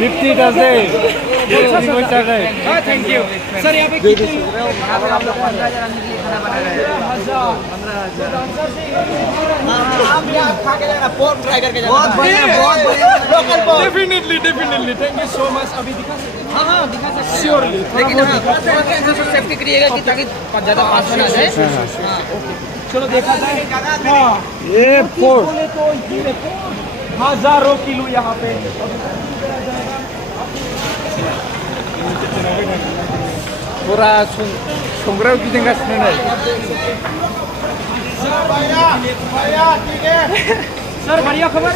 50 dozen. Thank you sir. यहाँ पे कितने आप लोग 15,000 आदमी के लिए खाना बना रहे हैं। 15,000 आप यहाँ खा के जाना, पोर्क ट्राई करके जाना। बहुत बढ़िया local pork. Definitely thank you so much. अभी दिखा सकते हैं? हाँ दिखा सकते हैं श्योरली। लेकिन सेफ्टी करिएगा कि ताकि ज़्यादा पास ना जाए। चलो देखा जाए। हाँ ये पोर्क बोले तो ये देखो हजारों किलो यहाँ पे। पूरा संग्राम गिदिंगासिनो नै सर बढ़िया खबर।